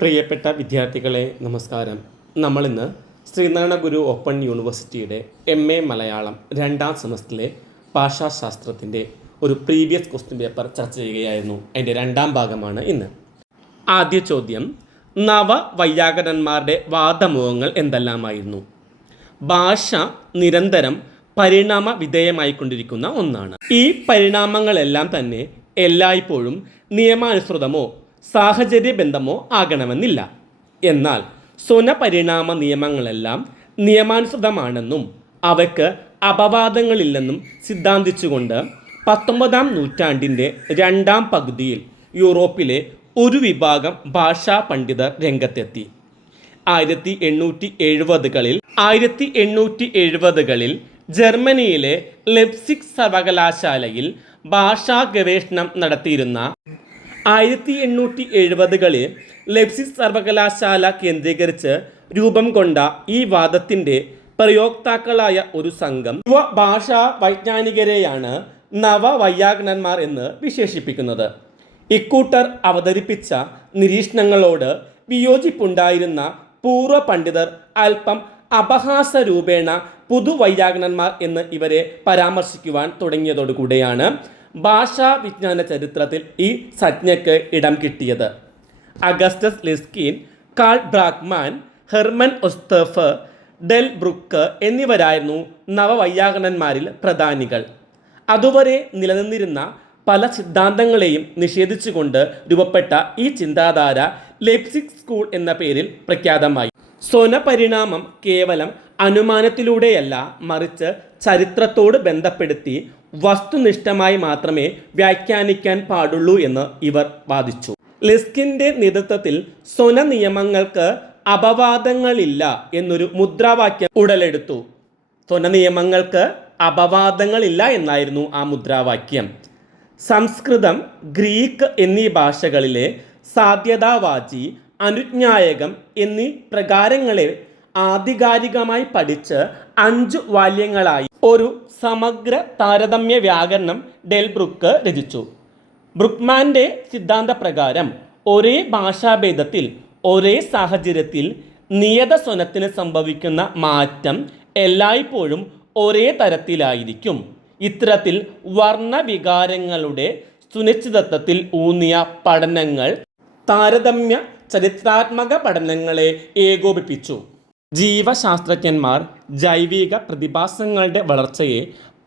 പ്രിയപ്പെട്ട വിദ്യാർത്ഥികളെ നമസ്കാരം. നമ്മളിന്ന് ശ്രീനാരായണ ഗുരു ഓപ്പൺ യൂണിവേഴ്സിറ്റിയുടെ MA മലയാളം 2ാം സെമസ്റ്ററിലെ ഭാഷാശാസ്ത്രത്തിൻ്റെ ഒരു പ്രീവിയസ് ക്വസ്റ്റ്യൻ പേപ്പർ ചർച്ച ചെയ്യുകയായിരുന്നു. അതിൻ്റെ 2ാം ഭാഗമാണ് ഇന്ന്. ആദ്യ ചോദ്യം, നവവൈയാകരണന്മാരുടെ വാദമുഖങ്ങൾ എന്തെല്ലാമായിരുന്നു? ഭാഷ നിരന്തരം പരിണാമ വിധേയമായിക്കൊണ്ടിരിക്കുന്ന ഒന്നാണ്. ഈ പരിണാമങ്ങളെല്ലാം തന്നെ എല്ലായ്പ്പോഴും നിയമാനുസൃതമോ സാഹചര്യബന്ധമോ ആകണമെന്നില്ല. എന്നാൽ സ്വനപരിണാമ നിയമങ്ങളെല്ലാം നിയമാനുസൃതമാണെന്നും അവയ്ക്ക് അപവാദങ്ങളില്ലെന്നും സിദ്ധാന്തിച്ചുകൊണ്ട് 19ാം നൂറ്റാണ്ടിൻ്റെ 2ാം പകുതിയിൽ യൂറോപ്പിലെ ഒരു വിഭാഗം ഭാഷാ പണ്ഡിതർ രംഗത്തെത്തി. 1870കളിൽ ജർമ്മനിയിലെ ലെപ്സിക് സർവകലാശാലയിൽ ഭാഷാ ഗവേഷണം നടത്തിയിരുന്ന 1870കളിൽ ലെപ്സിക് സർവകലാശാല കേന്ദ്രീകരിച്ച് രൂപം കൊണ്ട ഈ വാദത്തിൻ്റെ പ്രയോക്താക്കളായ ഒരു സംഘം യുവ ഭാഷാ വൈജ്ഞാനികരെയാണ് നവവൈയാകരണന്മാർ എന്ന് വിശേഷിപ്പിക്കുന്നത്. ഇക്കൂട്ടർ അവതരിപ്പിച്ച നിരീക്ഷണങ്ങളോട് വിയോജിപ്പുണ്ടായിരുന്ന പൂർവ്വ പണ്ഡിതർ അല്പം അപഹാസരൂപേണ പുതുവൈയാകരണന്മാർ എന്ന് ഇവരെ പരാമർശിക്കുവാൻ തുടങ്ങിയതോടുകൂടെയാണ് ഭാഷാ വിജ്ഞാന ചരിത്രത്തിൽ ഈ സംജ്ഞയ്ക്ക് ഇടം കിട്ടിയത്. Augustus ലെസ്കിൻ, call ബ്രാക്മാൻ, Hermann ഒസ്തേഫർ, del book എന്നിവരായിരുന്നു നവവൈയാകരണന്മാരിൽ പ്രധാനികൾ. അതുവരെ നിലനിന്നിരുന്ന പല സിദ്ധാന്തങ്ങളെയും നിഷേധിച്ചുകൊണ്ട് രൂപപ്പെട്ട ഈ ചിന്താധാര ലെപ്സിക് സ്കൂൾ എന്ന പേരിൽ പ്രഖ്യാതമായി. സ്വനപരിണാമം കേവലം അനുമാനത്തിലൂടെയല്ല, മറിച്ച് ചരിത്രത്തോട് ബന്ധപ്പെടുത്തി വസ്തുനിഷ്ഠമായി മാത്രമേ വ്യാഖ്യാനിക്കാൻ പാടുള്ളൂ എന്ന് ഇവർ വാദിച്ചു. ലെസ്കിൻ്റെ നേതൃത്വത്തിൽ സ്വന നിയമങ്ങൾക്ക് അപവാദങ്ങളില്ല എന്നൊരു മുദ്രാവാക്യം ഉടലെടുത്തു. സ്വന നിയമങ്ങൾക്ക് അപവാദങ്ങളില്ല എന്നായിരുന്നു ആ മുദ്രാവാക്യം. സംസ്കൃതം, ഗ്രീക്ക് എന്നീ ഭാഷകളിലെ സാധ്യതാവാചി, അനുജ്ഞായകം എന്നീ പ്രകാരങ്ങളെ ആധികാരികമായി പഠിച്ച് 5 വാല്യങ്ങളായി ഒരു സമഗ്ര താരതമ്യ വ്യാകരണം ഡെൽ ബ്രുക്ക് രചിച്ചു. ബ്രുക്മാൻ്റെ സിദ്ധാന്തപ്രകാരം ഒരേ ഭാഷാഭേദത്തിൽ ഒരേ സാഹചര്യത്തിൽ നിയത സ്വനത്തിന് സംഭവിക്കുന്ന മാറ്റം എല്ലായ്പ്പോഴും ഒരേ തരത്തിലായിരിക്കും. ഇത്തരത്തിൽ വർണ്ണവികാരങ്ങളുടെ സുനിശ്ചിതത്വത്തിൽ ഊന്നിയ പഠനങ്ങൾ താരതമ്യ ചരിത്രാത്മക പഠനങ്ങളെ ഏകോപിപ്പിച്ചു. ജീവശാസ്ത്രജ്ഞന്മാർ ജൈവിക പ്രതിഭാസങ്ങളുടെ വളർച്ചയെ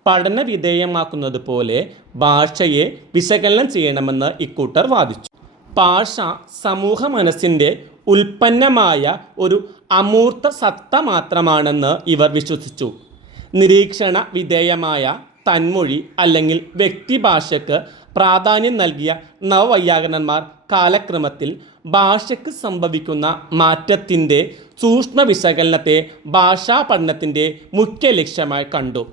പഠനവിധേയമാക്കുന്നത് പോലെ ഭാഷയെ വിശകലനം ചെയ്യണമെന്ന് ഇക്കൂട്ടർ വാദിച്ചു. ഭാഷ സമൂഹ മനസ്സിൻ്റെ ഉൽപ്പന്നമായ ഒരു അമൂർത്ത സത്ത മാത്രമാണെന്ന് ഇവർ വിശ്വസിച്ചു. നിരീക്ഷണ വിധേയമായ തന്മൊഴി അല്ലെങ്കിൽ വ്യക്തിഭാഷയ്ക്ക് പ്രാധാന്യം നൽകിയ നവവൈയാകരണന്മാർ കാലക്രമത്തിൽ ഭാഷയ്ക്ക് സംഭവിക്കുന്ന മാറ്റത്തിൻ്റെ സൂക്ഷ്മ വിശകലനത്തെ ഭാഷാ പഠനത്തിൻ്റെ മുഖ്യ ലക്ഷ്യമായി കണ്ടു.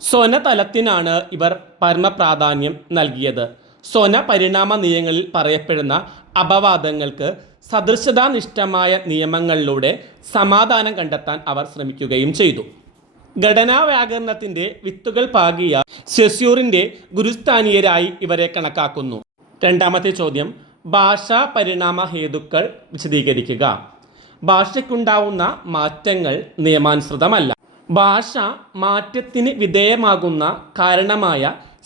സ്വനതലത്തിനാണ് ഇവർ പരമപ്രാധാന്യം നൽകിയത്. സ്വന പരിണാമ നിയമങ്ങളിൽ പറയപ്പെടുന്ന അപവാദങ്ങൾക്ക് സദൃശതാനിഷ്ഠമായ നിയമങ്ങളിലൂടെ സമാധാനം കണ്ടെത്താൻ അവർ ശ്രമിക്കുകയും ചെയ്തു. ഘടനാ വ്യാകരണത്തിൻ്റെ വിത്തുകൾ പാകിയ സെസ്യൂറിൻ്റെ ഗുരുസ്ഥാനീയരായി ഇവരെ കണക്കാക്കുന്നു. 2ാമത്തെ ചോദ്യം, ഭാഷാ പരിണാമ ഹേതുക്കൾ വിശദീകരിക്കുക. ഭാഷയ്ക്കുണ്ടാവുന്ന മാറ്റങ്ങൾ നിയമാനുസൃതമല്ല. ഭാഷ മാറ്റത്തിന് വിധേയമാകുന്ന കാരണമായ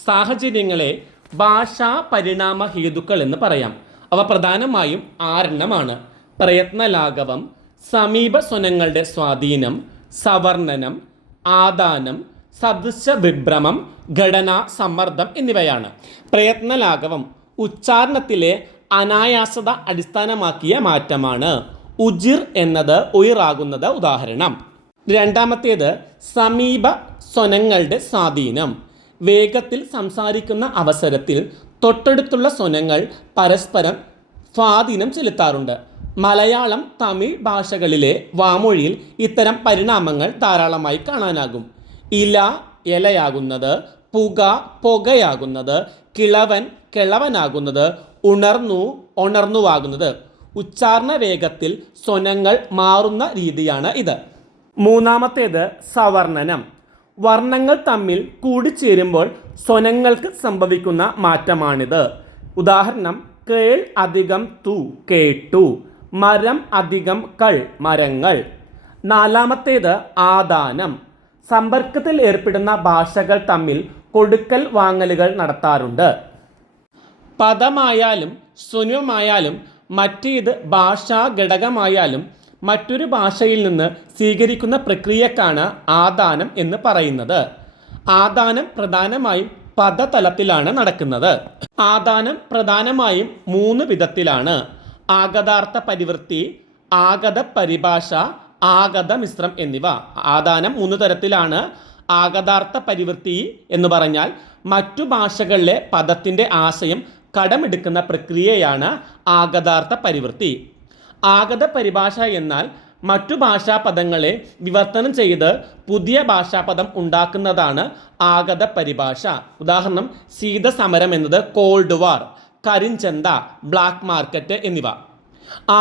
സാഹചര്യങ്ങളെ ഭാഷാ പരിണാമ ഹേതുക്കൾ എന്ന് പറയാം. അവ പ്രധാനമായും 6 പ്രയത്നലാഘവം, സമീപ സ്വനങ്ങളുടെ സ്വാധീനം, സവർണനം, ആദാനം, സദൃശ വിഭ്രമം, ഘടനാ സമ്മർദ്ദം എന്നിവയാണ്. പ്രയത്നലാഘവം ഉച്ചാരണത്തിലെ അനായാസത അടിസ്ഥാനമാക്കിയ മാറ്റമാണ്. ഉജിർ എന്നത് ഉയറാകുന്നത് ഉദാഹരണം. 2ാമത്തേത് സമീപ സ്വനങ്ങളുടെ സ്വാധീനം. വേഗത്തിൽ സംസാരിക്കുന്ന അവസരത്തിൽ തൊട്ടടുത്തുള്ള സ്വനങ്ങൾ പരസ്പരം സ്വാധീനം ചെലുത്താറുണ്ട്. മലയാളം, തമിഴ് ഭാഷകളിലെ വാമൊഴിയിൽ ഇത്തരം പരിണാമങ്ങൾ ധാരാളമായി കാണാനാകും. ഇല ഇലയാകുന്നത്, പുക പുകയാകുന്നത്, കിളവൻ കിളവനാകുന്നത്, ഉണർന്നു ഉണർന്നുവാകുന്നത്. ഉച്ചാരണ വേഗത്തിൽ സ്വനങ്ങൾ മാറുന്ന രീതിയാണ് ഇത്. 3ാമത്തേത് സവർണനം. വർണ്ണങ്ങൾ തമ്മിൽ കൂടിച്ചേരുമ്പോൾ സ്വനങ്ങൾക്ക് സംഭവിക്കുന്ന മാറ്റമാണിത്. ഉദാഹരണം, കേൾ അധികം തു കേട്ടു. മരം അധികം കൾ മരങ്ങൾ. നാലാമത്തേത് ആദാനം. സമ്പർക്കത്തിൽ ഏർപ്പെടുന്ന ഭാഷകൾ തമ്മിൽ കൊടുക്കൽ വാങ്ങലുകൾ നടത്താറുണ്ട്. പദമായാലും സ്വനമായാലും മറ്റേത് ഭാഷാ ഘടകമായാലും മറ്റൊരു ഭാഷയിൽ നിന്ന് സ്വീകരിക്കുന്ന പ്രക്രിയക്കാണ് ആദാനം എന്ന് പറയുന്നത്. ആദാനം പ്രധാനമായും പദതലത്തിലാണ് നടക്കുന്നത്. ആദാനം പ്രധാനമായും 3 വിധത്തിലാണ്: ആഗതാർത്ഥ പരിവൃത്തി, ആഗത പരിഭാഷ, ആഗത മിശ്രം എന്നിവ. ആദാനം 3 തരത്തിലാണ്. ആഗതാർത്ഥ പരിവൃത്തി എന്ന് പറഞ്ഞാൽ മറ്റു ഭാഷകളിലെ പദത്തിൻ്റെ ആശയം കടമെടുക്കുന്ന പ്രക്രിയയാണ് ആഗതാർത്ഥ പരിവൃത്തി. ആഗത പരിഭാഷ എന്നാൽ മറ്റു ഭാഷാപദങ്ങളെ വിവർത്തനം ചെയ്ത് പുതിയ ഭാഷാപദം ഉണ്ടാക്കുന്നതാണ് ആഗത പരിഭാഷ. ഉദാഹരണം, ശീതസമരം എന്നത് കോൾഡ് വാർ, കരിഞ്ചന്ത, ബ്ലാക്ക് മാർക്കറ്റ് എന്നിവ.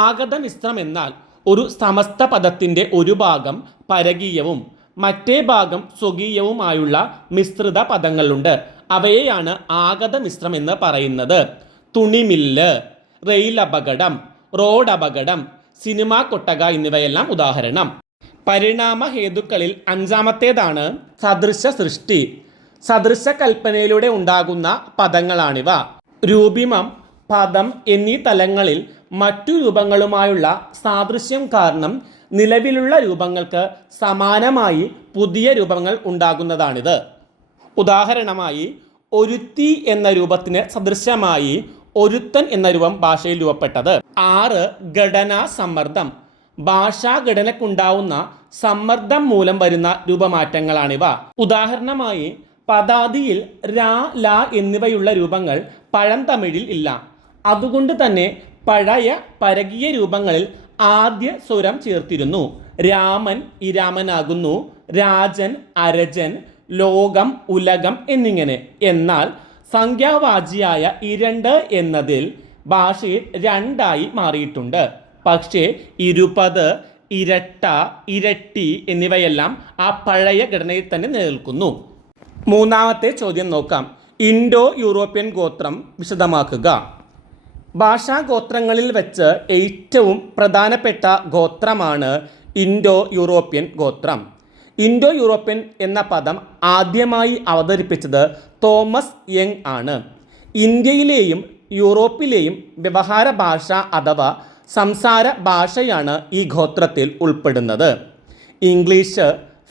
ആഗത മിശ്രം എന്നാൽ ഒരു സമസ്ത പദത്തിൻ്റെ ഒരു ഭാഗം പരകീയവും മറ്റേ ഭാഗം സ്വകീയവുമായുള്ള മിശ്രിത പദങ്ങളുണ്ട്. അവയെയാണ് ആഗത മിശ്രം എന്ന് പറയുന്നത്. തുണിമില്ല്, റെയിൽ അപകടം, റോഡ് അപകടം, സിനിമാ കൊട്ടക എന്നിവയെല്ലാം ഉദാഹരണം. പരിണാമ ഹേതുക്കളിൽ 5-ാമത്തേതാണ് സദൃശ സൃഷ്ടി. സദൃശ കൽപ്പനയിലൂടെ ഉണ്ടാകുന്ന പദങ്ങളാണിവ. രൂപിമം, പദം എന്നീ തലങ്ങളിൽ മറ്റു രൂപങ്ങളുമായുള്ള സാദൃശ്യം കാരണം നിലവിലുള്ള രൂപങ്ങൾക്ക് സമാനമായി പുതിയ രൂപങ്ങൾ ഉണ്ടാകുന്നതാണിത്. ഉദാഹരണമായി, ഒരുത്തി എന്ന രൂപത്തിന് സദൃശമായി ഒരുത്തൻ എന്ന രൂപം ഭാഷയിൽ രൂപപ്പെട്ടത്. 6 ഘടനാ സമ്മർദ്ദം. ഭാഷാഘടനക്കുണ്ടാവുന്ന സമ്മർദ്ദം മൂലം വരുന്ന രൂപമാറ്റങ്ങളാണിവ. ഉദാഹരണമായി, പദാദിയിൽ രാ, ല എന്നിവയുള്ള രൂപങ്ങൾ പഴന്തമിഴിൽ ഇല്ല. അതുകൊണ്ട് തന്നെ പഴയ പരകീയ രൂപങ്ങളിൽ ആദ്യ സ്വരം ചേർത്തിരുന്നു. രാമൻ ഇരാമനാകുന്നു, രാജൻ അരജൻ, ലോകം ഉലകം എന്നിങ്ങനെ. എന്നാൽ സംഖ്യാവാചിയായ ഇരണ്ട് എന്നതിൽ ഭാഷയിൽ 2ആയി മാറിയിട്ടുണ്ട്. പക്ഷേ 20, ഇരട്ട, ഇരട്ടി എന്നിവയെല്ലാം ആ പഴയ ഘടനയിൽ തന്നെ നിലനിൽക്കുന്നു. 3-ാമത്തെ ചോദ്യം നോക്കാം. ഇൻഡോ യൂറോപ്യൻ ഗോത്രം വിശദമാക്കുക. ഭാഷാഗോത്രങ്ങളിൽ വെച്ച് ഏറ്റവും പ്രധാനപ്പെട്ട ഗോത്രമാണ് ഇൻഡോ യൂറോപ്യൻ ഗോത്രം. ഇൻഡോ യൂറോപ്യൻ എന്ന പദം ആദ്യമായി അവതരിപ്പിച്ചത് തോമസ് യങ് ആണ്. ഇന്ത്യയിലെയും യൂറോപ്പിലെയും വ്യവഹാര ഭാഷ അഥവാ സംസാര ഭാഷയാണ് ഈ ഗോത്രത്തിൽ ഉൾപ്പെടുന്നത്. English,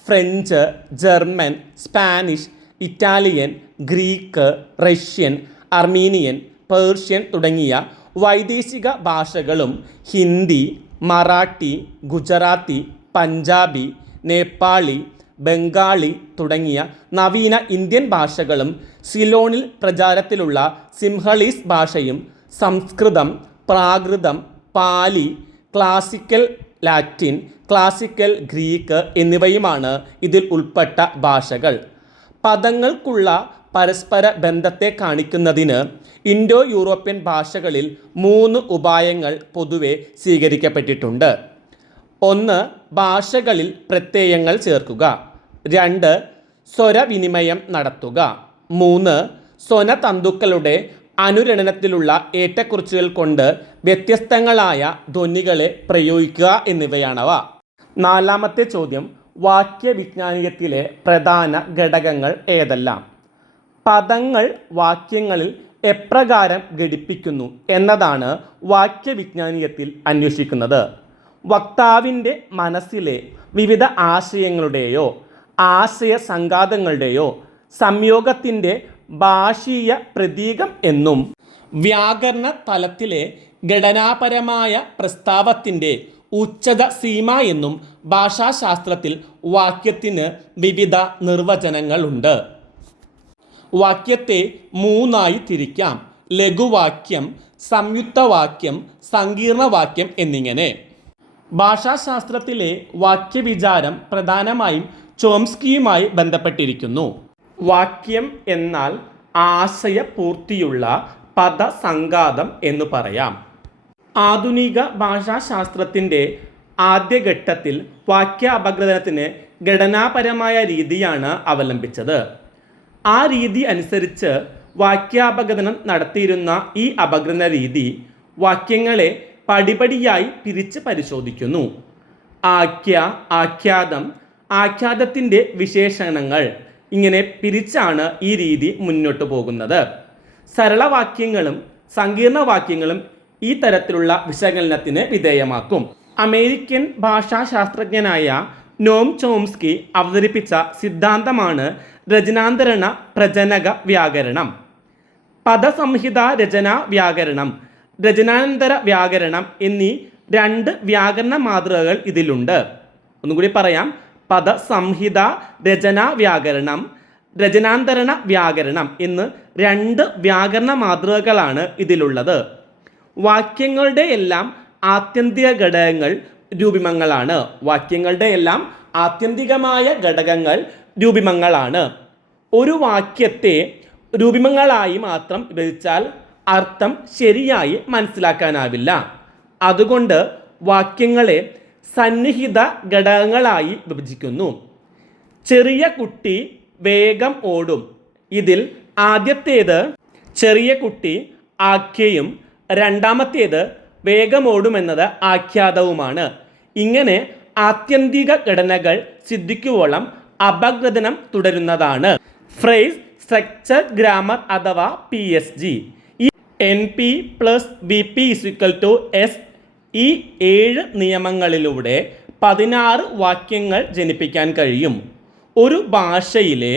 French, German, Spanish, Italian, Greek, Russian, Armenian, Persian തുടങ്ങിയ വൈദേശിക ഭാഷകളും ഹിന്ദി, മറാഠി, ഗുജറാത്തി, പഞ്ചാബി, നേപ്പാളി, ബംഗാളി തുടങ്ങിയ നവീന ഇന്ത്യൻ ഭാഷകളും സിലോണിൽ പ്രചാരത്തിലുള്ള സിംഹളീസ് ഭാഷയും സംസ്കൃതം, പ്രാകൃതം, പാലി, ക്ലാസിക്കൽ ലാറ്റിൻ, ക്ലാസിക്കൽ ഗ്രീക്ക് എന്നിവയുമാണ് ഇതിൽ ഉൾപ്പെട്ട ഭാഷകൾ. പദങ്ങൾക്കുള്ള പരസ്പര ബന്ധത്തെ കാണിക്കുന്നതിന് ഇൻഡോ യൂറോപ്യൻ ഭാഷകളിൽ 3 ഉപായങ്ങൾ പൊതുവെ സ്വീകരിക്കപ്പെട്ടിട്ടുണ്ട്. 1. ഭാഷകളിൽ പ്രത്യയങ്ങൾ ചേർക്കുക. 2. സ്വരവിനിമയം നടത്തുക. 3. സ്വനതന്തുക്കളുടെ അനുരണനത്തിലുള്ള ഏറ്റക്കുറിച്ചുകൾ കൊണ്ട് വ്യത്യസ്തങ്ങളായ ധ്വനികളെ പ്രയോഗിക്കുക എന്നിവയാണവ. 4-ാമത്തെ ചോദ്യം. വാക്യവിജ്ഞാനീയത്തിലെ പ്രധാന ഘടകങ്ങൾ ഏതെല്ലാം? പദങ്ങൾ വാക്യങ്ങളിൽ എപ്രകാരം ഘടിപ്പിക്കുന്നു എന്നതാണ് വാക്യവിജ്ഞാനീയത്തിൽ അന്വേഷിക്കുന്നത്. വക്താവിൻ്റെ മനസ്സിലെ വിവിധ ആശയങ്ങളുടെയോ ആശയസംഘാതങ്ങളുടെയോ സംയോഗത്തിൻ്റെ ഭാഷീയ പ്രതീകം എന്നും വ്യാകരണ തലത്തിലെ ഘടനാപരമായ പ്രസ്താവത്തിൻ്റെ ഉച്ചത സീമ എന്നും ഭാഷാശാസ്ത്രത്തിൽ വാക്യത്തിന് വിവിധ നിർവചനങ്ങളുണ്ട്. വാക്യത്തെ 3ആയി തിരിക്കാം: ലഘുവാക്യം, സംയുക്തവാക്യം, സങ്കീർണവാക്യം എന്നിങ്ങനെ. ഭാഷാശാസ്ത്രത്തിലെ വാക്യവിചാരം പ്രധാനമായും ചോംസ്കിയുമായി ബന്ധപ്പെട്ടിരിക്കുന്നു. വാക്യം എന്നാൽ ആശയപൂർത്തിയുള്ള പദസംഘാതം എന്നു പറയാം. ആധുനിക ഭാഷാശാസ്ത്രത്തിൻ്റെ ആദ്യഘട്ടത്തിൽ വാക്യ അപഗ്രഥനത്തിന് ഘടനാപരമായ രീതിയാണ് അവലംബിച്ചത്. ആ രീതി അനുസരിച്ച് വാക്യാപഗ്രഥനം നടത്തിയിരുന്ന ഈ അപഗ്രഥന രീതി വാക്യങ്ങളെ പടിപടിയായി പിരിച്ച് പരിശോധിക്കുന്നു. ആഖ്യ, ആഖ്യാതം, ആഖ്യാതത്തിൻ്റെ വിശേഷണങ്ങൾ, ഇങ്ങനെ പിരിച്ചാണ് ഈ രീതി മുന്നോട്ട് പോകുന്നത്. സരളവാക്യങ്ങളും സങ്കീർണവാക്യങ്ങളും ഈ തരത്തിലുള്ള വിശകലനത്തിന് വിധേയമാക്കും. അമേരിക്കൻ ഭാഷാശാസ്ത്രജ്ഞനായ നോം ചോംസ്കി അവതരിപ്പിച്ച സിദ്ധാന്തമാണ് രചനാന്തരണ പ്രജനക വ്യാകരണം. പദസംഹിത രചനാ വ്യാകരണം, രചനാന്തര വ്യാകരണം എന്നീ 2 വ്യാകരണ മാതൃകകൾ ഇതിലുണ്ട്. ഒന്നുകൂടി പറയാം. പദസംഹിത രചനാ വ്യാകരണം, രചനാന്തരണ വ്യാകരണം എന്ന് 2 വ്യാകരണ മാതൃകകളാണ് ഇതിലുള്ളത്. വാക്യങ്ങളുടെ എല്ലാം ആത്യന്തിക ഘടകങ്ങൾ രൂപിമങ്ങളാണ്. വാക്യങ്ങളുടെ എല്ലാം ആത്യന്തികമായ ഘടകങ്ങൾ രൂപിമങ്ങളാണ്. ഒരു വാക്യത്തെ രൂപിമങ്ങളായി മാത്രം വിഭജിച്ചാൽ അർത്ഥം ശരിയായി മനസ്സിലാക്കാനാവില്ല. അതുകൊണ്ട് വാക്യങ്ങളെ സന്നിഹിത ഘടകങ്ങളായി വിഭജിക്കുന്നു. ചെറിയ കുട്ടി വേഗം ഓടും. ഇതിൽ ആദ്യത്തേത് ചെറിയ കുട്ടി ആഖ്യയും രണ്ടാമത്തേത് വേഗമോടുമെന്നത് ആഖ്യാതവുമാണ്. ഇങ്ങനെ ആത്യന്തിക ഘടനകൾ സിദ്ധിക്കുവോളം അപഗ്രഥനം തുടരുന്നതാണ്. ഫ്രേസ് സ്ട്രക്ചർ ഗ്രാമർ അഥവാ PSG. ഈ NP+VP=S ഈ 7 നിയമങ്ങളിലൂടെ 16 വാക്യങ്ങൾ ജനിപ്പിക്കാൻ കഴിയും. ഒരു ഭാഷയിലെ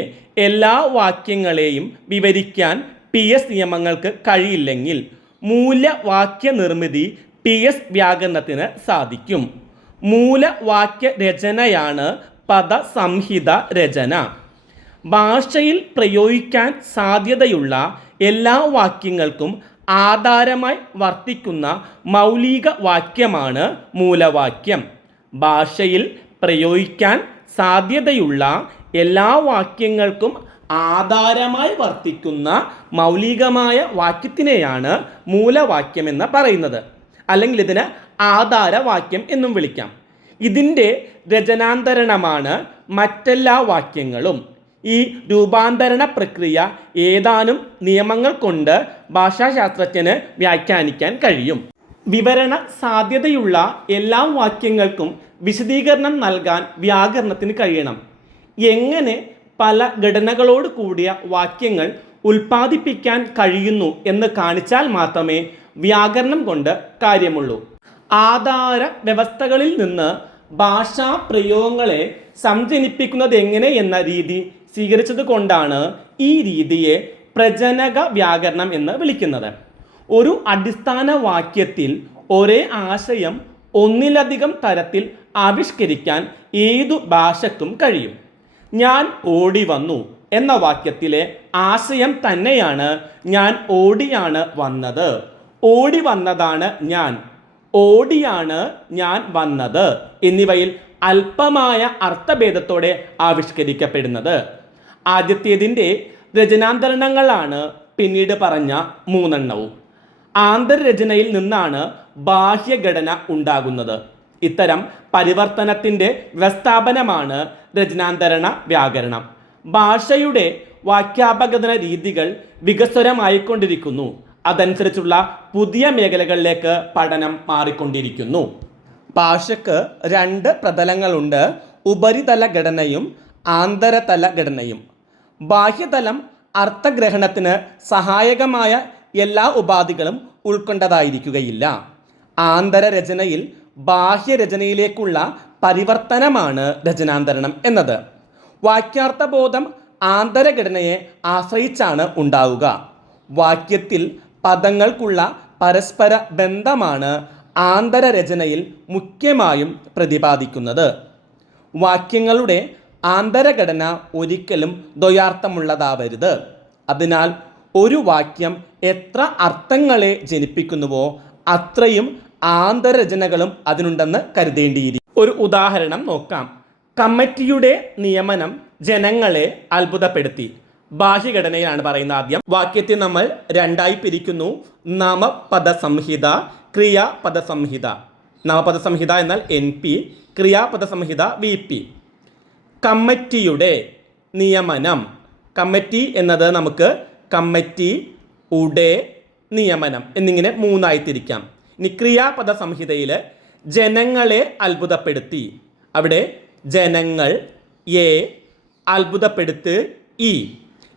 എല്ലാ വാക്യങ്ങളെയും വിവരിക്കാൻ PS നിയമങ്ങൾക്ക് കഴിയില്ലെങ്കിൽ മൂലവാക്യ നിർമ്മിതി PS വ്യാകരണത്തിന് സാധിക്കും. മൂലവാക്യ രചനയാണ് പദസംഹിത രചന. ഭാഷയിൽ പ്രയോഗിക്കാൻ സാധ്യതയുള്ള എല്ലാ വാക്യങ്ങൾക്കും ആധാരമായി വർത്തിക്കുന്ന മൗലിക വാക്യമാണ് മൂലവാക്യം. ഭാഷയിൽ പ്രയോഗിക്കാൻ സാധ്യതയുള്ള എല്ലാ വാക്യങ്ങൾക്കും ആധാരമായി വർത്തിക്കുന്ന മൗലികമായ വാക്യത്തിനെയാണ് മൂലവാക്യം എന്ന് പറയുന്നത്. അല്ലെങ്കിൽ ഇതിന് ആധാരവാക്യം എന്നും വിളിക്കാം. ഇതിൻ്റെ രചനാന്തരണമാണ് മറ്റെല്ലാ വാക്യങ്ങളും. ഈ രൂപാന്തരണ പ്രക്രിയ ഏതാനും നിയമങ്ങൾ കൊണ്ട് ഭാഷാശാസ്ത്രജ്ഞന് വ്യാഖ്യാനിക്കാൻ കഴിയും. വിവരണ സാധ്യതയുള്ള എല്ലാ വാക്യങ്ങൾക്കും വിശദീകരണം നൽകാൻ വ്യാകരണത്തിന് കഴിയണം. എങ്ങനെ പല ഘടനകളോട് കൂടിയ വാക്യങ്ങൾ ഉൽപ്പാദിപ്പിക്കാൻ കഴിയുന്നു എന്ന് കാണിച്ചാൽ മാത്രമേ വ്യാകരണം കൊണ്ട് കാര്യമുള്ളൂ. ആധാര വ്യവസ്ഥകളിൽ നിന്ന് ഭാഷാ പ്രയോഗങ്ങളെ സംജനിപ്പിക്കുന്നത് എങ്ങനെ എന്ന രീതി സ്വീകരിച്ചത് കൊണ്ടാണ് ഈ രീതിയെ പ്രജനക വ്യാകരണം എന്ന് വിളിക്കുന്നത്. ഒരു അടിസ്ഥാന വാക്യത്തിൽ ഒരേ ആശയം ഒന്നിലധികം തരത്തിൽ ആവിഷ്കരിക്കാൻ ഏതു ഭാഷയ്ക്കും കഴിയും. ഞാൻ ഓടി വന്നു എന്ന വാക്യത്തിലെ ആശയം തന്നെയാണ് ഞാൻ ഓടിയാണ് വന്നത്, ഓടി വന്നതാണ് ഞാൻ, ഓടിയാണ് ഞാൻ വന്നത് എന്നിവയിൽ അല്പമായ അർത്ഥഭേദത്തോടെ ആവിഷ്കരിക്കപ്പെടുന്നത്. ആദ്യത്തേതിൻ്റെ രചനാന്തരണങ്ങളാണ് പിന്നീട് പറഞ്ഞ 3 ആന്തരരചനയിൽ നിന്നാണ് ബാഹ്യഘടന ഉണ്ടാകുന്നത്. ഇത്തരം പരിവർത്തനത്തിൻ്റെ വ്യവസ്ഥാപനമാണ് രചനാന്തരണ വ്യാകരണം. ഭാഷയുടെ വാക്യാപഗ്രഥന രീതികൾ വികസ്വരമായിക്കൊണ്ടിരിക്കുന്നു. അതനുസരിച്ചുള്ള പുതിയ മേഖലകളിലേക്ക് പഠനം മാറിക്കൊണ്ടിരിക്കുന്നു. ഭാഷയ്ക്ക് 2 പ്രതലങ്ങളുണ്ട്: ഉപരിതല ഘടനയും ആന്തരതല ഘടനയും. ബാഹ്യതലം അർത്ഥഗ്രഹണത്തിന് സഹായകമായ എല്ലാ ഉപാധികളും ഉൾക്കൊണ്ടതായിരിക്കുകയില്ല. ആന്തരരചനയിൽ ബാഹ്യരചനയിലേക്കുള്ള പരിവർത്തനമാണ് രചനാന്തരണം എന്നത്. വാക്യാർത്ഥബോധം ആന്തരഘടനയെ ആശ്രയിച്ചാണ് ഉണ്ടാവുക. വാക്യത്തിൽ പദങ്ങൾക്കുള്ള പരസ്പര ബന്ധമാണ് ആന്തരരചനയിൽ മുഖ്യമായും പ്രതിപാദിക്കുന്നത്. വാക്യങ്ങളുടെ ആന്തരഘടന ഒരിക്കലും ദ്വയാർത്ഥമുള്ളതാവരുത്. അതിനാൽ ഒരു വാക്യം എത്ര അർത്ഥങ്ങളെ ജനിപ്പിക്കുന്നുവോ അത്രയും ആന്തരരചനകളും അതിനുണ്ടെന്ന് കരുതേണ്ടിയിരിക്കും. ഒരു ഉദാഹരണം നോക്കാം. കമ്മിറ്റിയുടെ നിയമനം ജനങ്ങളെ അത്ഭുതപ്പെടുത്തി. ബാഹ്യഘടനയിലാണ് പറയുന്നത്. ആദ്യം വാക്യത്തെ നമ്മൾ 2ആയി പിരിക്കുന്നു: നാമപദസംഹിത, ക്രിയാപദസംഹിത. നാമപദസംഹിത എന്നാൽ NP, ക്രിയാപദസംഹിത VP. കമ്മിറ്റിയുടെ നിയമനം, കമ്മിറ്റി എന്നത് നമുക്ക് കമ്മിറ്റി, ഉടെ, നിയമനം എന്നിങ്ങനെ 3ആയി തിരിക്കാം. ഇനി ക്രിയാപദ സംഹിതയിൽ ജനങ്ങളെ അത്ഭുതപ്പെടുത്തി, അവിടെ ജനങ്ങൾ എ, അത്ഭുതപ്പെടുത്ത് ഇ.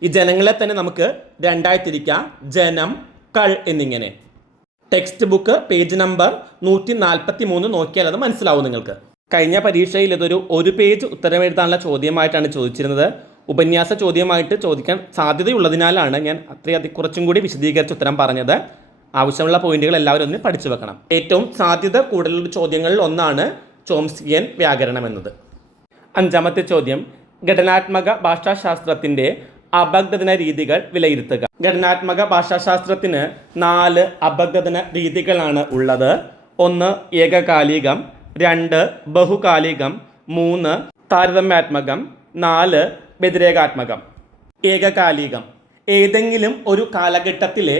ഈ ജനങ്ങളെ തന്നെ നമുക്ക് രണ്ടായി തിരിക്കാം, ജനം, കൾ എന്നിങ്ങനെ. ടെക്സ്റ്റ് ബുക്ക് പേജ് നമ്പർ 143 നോക്കിയാൽ അത് മനസ്സിലാവും നിങ്ങൾക്ക്. കഴിഞ്ഞ പരീക്ഷയിൽ ഇതൊരു ഒരു പേജ് ഉത്തരം എഴുതാനുള്ള ചോദ്യമായിട്ടാണ് ചോദിച്ചിരുന്നത്. ഉപന്യാസ ചോദ്യമായിട്ട് ചോദിക്കാൻ സാധ്യതയുള്ളതിനാലാണ് ഞാൻ കുറച്ചും കൂടി വിശദീകരിച്ച് ഉത്തരം പറഞ്ഞത്. ആവശ്യമുള്ള പോയിന്റുകൾ എല്ലാവരും ഒന്ന് പഠിച്ചു വെക്കണം. ഏറ്റവും സാധ്യത കൂടുതലുള്ള ചോദ്യങ്ങളിൽ ഒന്നാണ് ചോംസ്കിയൻ വ്യാകരണം എന്നത്. അഞ്ചാമത്തെ ചോദ്യം, ഘടനാത്മക ഭാഷാശാസ്ത്രത്തിൻ്റെ അപഗ്രഥന രീതികൾ വിലയിരുത്തുക. ഘടനാത്മക ഭാഷാശാസ്ത്രത്തിന് 4 അപഗ്രഥന രീതികളാണ് ഉള്ളത്. 1 ഏകകാലികം, 2 ബഹുകാലികം, 3 താരതമ്യാത്മകം, 4 വ്യതിരേകാത്മകം. ഏകകാലികം ഏതെങ്കിലും ഒരു കാലഘട്ടത്തിലെ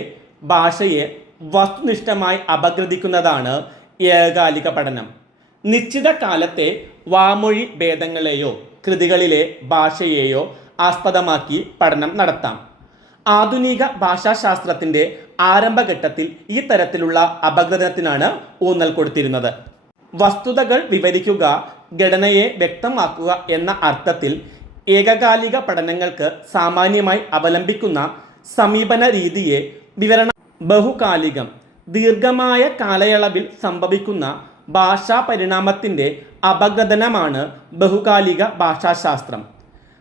ഭാഷയെ വസ്തുനിഷ്ഠമായി അപഗ്രഥിക്കുന്നതാണ് ഏകകാലിക പഠനം. നിശ്ചിത കാലത്തെ വാമൊഴി ഭേദങ്ങളെയോ കൃതികളിലെ ഭാഷയെയോ ആസ്പദമാക്കി പഠനം നടത്താം. ആധുനിക ഭാഷാശാസ്ത്രത്തിൻ്റെ ആരംഭഘട്ടത്തിൽ ഈ തരത്തിലുള്ള അപഗ്രഥനത്തിനാണ് ഊന്നൽ കൊടുത്തിരുന്നത്. വസ്തുതകൾ വിവരിക്കുക, ഘടനയെ വ്യക്തമാക്കുക എന്ന അർത്ഥത്തിൽ ഏകകാലിക പഠനങ്ങൾക്ക് സാമാന്യമായി അവലംബിക്കുന്ന സമീപന രീതിയെ വിവരണ. ബഹുകാലികം ദീർഘമായ കാലയളവിൽ സംഭവിക്കുന്ന ഭാഷാ പരിണാമത്തിൻ്റെ അപഗ്രഥനമാണ് ബഹുകാലിക ഭാഷാശാസ്ത്രം.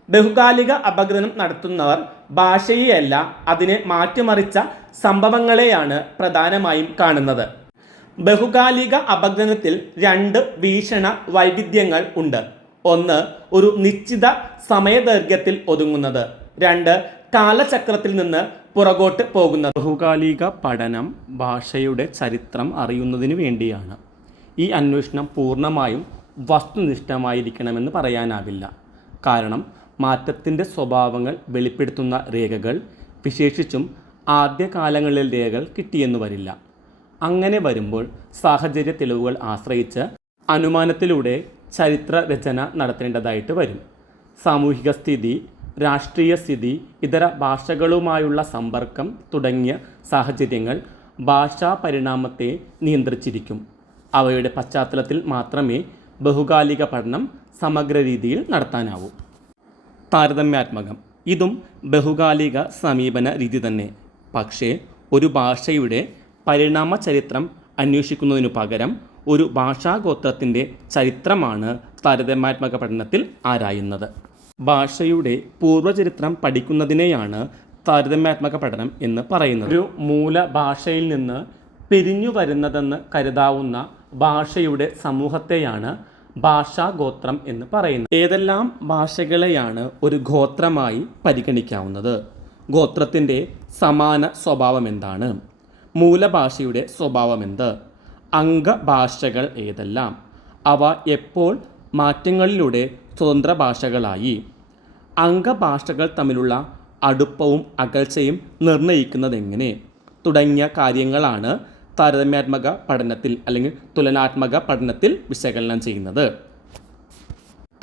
ബഹുകാലിക അപഗ്രഥനം നടത്തുന്നവർ ഭാഷയെയല്ല, അതിനെ മാറ്റിമറിച്ച സംഭവങ്ങളെയാണ് പ്രധാനമായും കാണുന്നത്. ബഹുകാലിക അപഗ്രഥനത്തിൽ 2 വീക്ഷണ വൈവിധ്യങ്ങൾ ഉണ്ട്. 1 ഒരു നിശ്ചിത സമയദൈർഘ്യത്തിൽ ഒതുങ്ങുന്നത്, 2 കാലചക്രത്തിൽ നിന്ന് പുറകോട്ട് പോകുന്നത്. ബഹുകാലിക പഠനം ഭാഷയുടെ ചരിത്രം അറിയുന്നതിന് വേണ്ടിയാണ്. ഈ അന്വേഷണം പൂർണ്ണമായും വസ്തുനിഷ്ഠമായിരിക്കണമെന്ന് പറയാനാവില്ല. കാരണം മാറ്റത്തിൻ്റെ സ്വഭാവങ്ങൾ വെളിപ്പെടുത്തുന്ന രേഖകൾ, വിശേഷിച്ചും ആദ്യകാലങ്ങളിൽ രേഖകൾ കിട്ടിയെന്ന് വരില്ല. അങ്ങനെ വരുമ്പോൾ സാഹചര്യ തെളിവുകൾ ആശ്രയിച്ച് അനുമാനത്തിലൂടെ ചരിത്ര രചന നടത്തേണ്ടതായിട്ട് വരും. സാമൂഹിക സ്ഥിതി, രാഷ്ട്രീയ സ്ഥിതി, ഇതര ഭാഷകളുമായുള്ള സമ്പർക്കം തുടങ്ങിയ സാഹചര്യങ്ങൾ ഭാഷാ പരിണാമത്തെ നിയന്ത്രിച്ചിരിക്കും. അവയുടെ പശ്ചാത്തലത്തിൽ മാത്രമേ ബഹുകാലിക പഠനം സമഗ്ര രീതിയിൽ നടത്താനാവൂ. താരതമ്യാത്മകം ഇതും ബഹുകാലിക സമീപന രീതി തന്നെ. പക്ഷേ ഒരു ഭാഷയുടെ പരിണാമ ചരിത്രം അന്വേഷിക്കുന്നതിനു പകരം ഒരു ഭാഷാഗോത്രത്തിൻ്റെ ചരിത്രമാണ് താരതമ്യാത്മക പഠനത്തിൽ ആരായുന്നത്. ഭാഷയുടെ പൂർവ്വചരിത്രം പഠിക്കുന്നതിനെയാണ് താരതമ്യാത്മക പഠനം എന്ന് പറയുന്നത്. ഒരു മൂലഭാഷയിൽ നിന്ന് പിരിഞ്ഞു വരുന്നതെന്ന് കരുതാവുന്ന ഭാഷയുടെ സമൂഹത്തെയാണ് ഭാഷാഗോത്രം എന്ന് പറയുന്നത്. ഏതെല്ലാം ഭാഷകളെയാണ് ഒരു ഗോത്രമായി പരിഗണിക്കാവുന്നത്? ഗോത്രത്തിൻ്റെ സമാന സ്വഭാവം എന്താണ്? മൂലഭാഷയുടെ സ്വഭാവമെന്ത്? അംഗഭാഷകൾ ഏതെല്ലാം? അവ എപ്പോൾ മാറ്റങ്ങളിലൂടെ സ്വതന്ത്ര ഭാഷകളായി? അംഗഭാഷകൾ തമ്മിലുള്ള അടുപ്പവും അകൽച്ചയും നിർണ്ണയിക്കുന്നതെങ്ങനെ? തുടങ്ങിയ കാര്യങ്ങളാണ് താരതമ്യാത്മക പഠനത്തിൽ അല്ലെങ്കിൽ തുലനാത്മക പഠനത്തിൽ വിശകലനം ചെയ്യുന്നത്.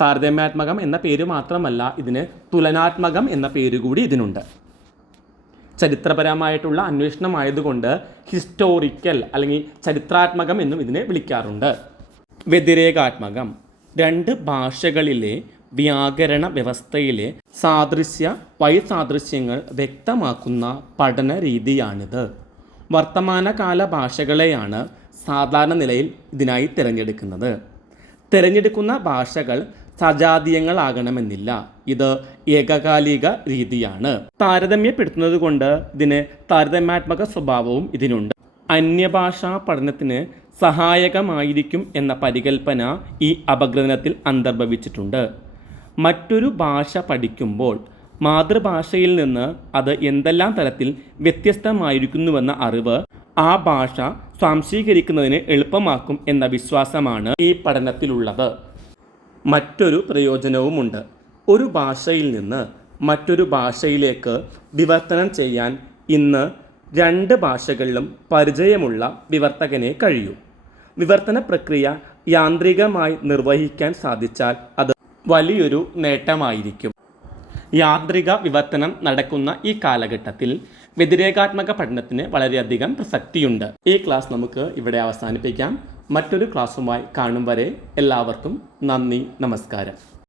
താരതമ്യാത്മകം എന്ന പേര് മാത്രമല്ല, ഇതിന് തുലനാത്മകം എന്ന പേര് കൂടി ഇതിനുണ്ട്. ചരിത്രപരമായിട്ടുള്ള അന്വേഷണമായതുകൊണ്ട് ഹിസ്റ്റോറിക്കൽ അല്ലെങ്കിൽ ചരിത്രാത്മകം എന്നും ഇതിനെ വിളിക്കാറുണ്ട്. വ്യതിരേകാത്മകം 2 ഭാഷകളിലെ വ്യാകരണ വ്യവസ്ഥയിലെ സാദൃശ്യ വൈസാദൃശ്യങ്ങൾ വ്യക്തമാക്കുന്ന പഠന രീതിയാണിത്. വർത്തമാനകാല ഭാഷകളെയാണ് സാധാരണ നിലയിൽ ഇതിനായി തിരഞ്ഞെടുക്കുന്നത്. തിരഞ്ഞെടുക്കുന്ന ഭാഷകൾ സജാതീയങ്ങളാകണമെന്നില്ല. ഇത് ഏകകാലിക രീതിയാണ്. താരതമ്യപ്പെടുത്തുന്നത് കൊണ്ട് ഇതിന് താരതമ്യാത്മക സ്വഭാവവും ഇതിനുണ്ട്. അന്യഭാഷാ പഠനത്തിന് സഹായകമായിരിക്കും എന്ന പരികൽപ്പന ഈ അപഗ്രഥനത്തിൽ അന്തർഭവിച്ചിട്ടുണ്ട്. മറ്റൊരു ഭാഷ പഠിക്കുമ്പോൾ മാതൃഭാഷയിൽ നിന്ന് അത് എന്തെല്ലാം തരത്തിൽ വ്യത്യസ്തമായിരിക്കുന്നുവെന്ന അറിവ് ആ ഭാഷ സ്വാംശീകരിക്കുന്നതിന് എളുപ്പമാക്കും എന്ന വിശ്വാസമാണ് ഈ പഠനത്തിലുള്ളത്. മറ്റൊരു പ്രയോജനവുമുണ്ട്. ഒരു ഭാഷയിൽ നിന്ന് മറ്റൊരു ഭാഷയിലേക്ക് വിവർത്തനം ചെയ്യാൻ ഇന്ന് 2 ഭാഷകളിലും പരിചയമുള്ള വിവർത്തകനെ കഴിയൂ. വിവർത്തന പ്രക്രിയ യാന്ത്രികമായി നിർവഹിക്കാൻ സാധിച്ചാൽ അത് വലിയൊരു നേട്ടമായിരിക്കും. യാന്ത്രിക വിവർത്തനം നടക്കുന്ന ഈ കാലഘട്ടത്തിൽ വ്യതിരേകാത്മക പഠനത്തിന് വളരെയധികം പ്രസക്തിയുണ്ട്. ഈ ക്ലാസ് നമുക്ക് ഇവിടെ അവസാനിപ്പിക്കാം. മറ്റൊരു ക്ലാസ്സുമായി കാണും വരെ എല്ലാവർക്കും നന്ദി, നമസ്കാരം.